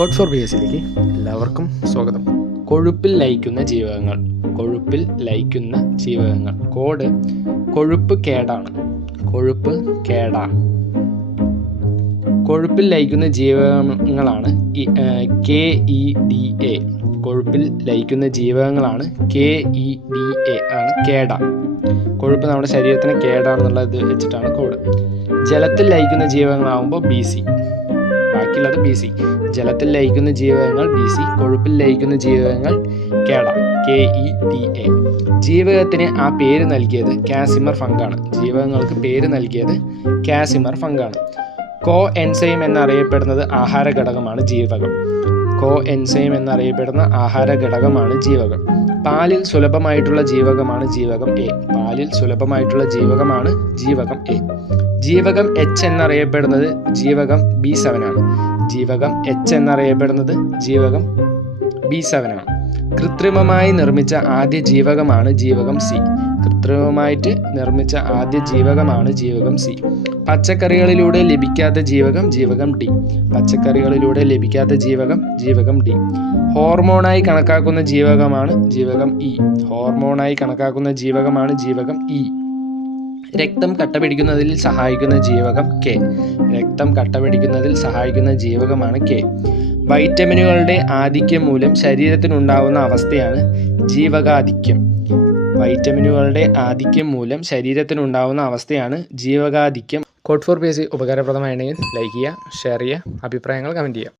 Code four BSc എല്ലാവർക്കും സ്വാഗതം. കൊഴുപ്പിൽ ലയിക്കുന്ന ജീവകങ്ങൾ. കോഡ് കൊഴുപ്പ് കേടാണ്. കൊഴുപ്പിൽ ലയിക്കുന്ന ജീവകങ്ങളാണ് KEDA. കൊഴുപ്പിൽ ലയിക്കുന്ന ജീവകങ്ങളാണ് KEDA ആണ് കേട. കൊഴുപ്പ് നമ്മുടെ ശരീരത്തിന് കേടാണെന്നുള്ളത് വെച്ചിട്ടാണ് കോഡ്. ജലത്തിൽ ലയിക്കുന്ന ജീവകങ്ങളാകുമ്പോൾ BC, ബാക്കിയുള്ളത് BC. ജലത്തിൽ ലയിക്കുന്ന ജീവകങ്ങൾ BC, കൊഴുപ്പിൽ ലയിക്കുന്ന ജീവകങ്ങൾ കേട KEDA. ജീവകത്തിന് ആ പേര് നൽകിയത് കാസിമർ ഫംഗാണ്. ജീവകങ്ങൾക്ക് പേര് നൽകിയത് കാസിമർ ഫംഗാണ്. കോ എൻസൈം എന്നറിയപ്പെടുന്നത് ആഹാര ഘടകമാണ് ജീവകം. പാലിൽ സുലഭമായിട്ടുള്ള ജീവകമാണ് ജീവകം A. ജീവകം H എന്നറിയപ്പെടുന്നത് ജീവകം B7 ആണ്. കൃത്രിമമായി നിർമ്മിച്ച ആദ്യ ജീവകമാണ് ജീവകം C. പച്ചക്കറികളിലൂടെ ലഭിക്കാത്ത ജീവകം D. ഹോർമോണായി കണക്കാക്കുന്ന ജീവകമാണ് ജീവകം E. രക്തം കട്ടപിടിക്കുന്നതിൽ സഹായിക്കുന്ന ജീവകമാണ് K. വൈറ്റമിനുകളുടെ ആധിക്യം മൂലം ശരീരത്തിനുണ്ടാവുന്ന അവസ്ഥയാണ് ജീവകാധിക്യം. കോഡ് ഫോർ BSc ഉപകാരപ്രദമാണെങ്കിൽ ലൈക്ക് ചെയ്യുക, ഷെയർ ചെയ്യുക, അഭിപ്രായങ്ങൾ കമൻറ്റ് ചെയ്യുക.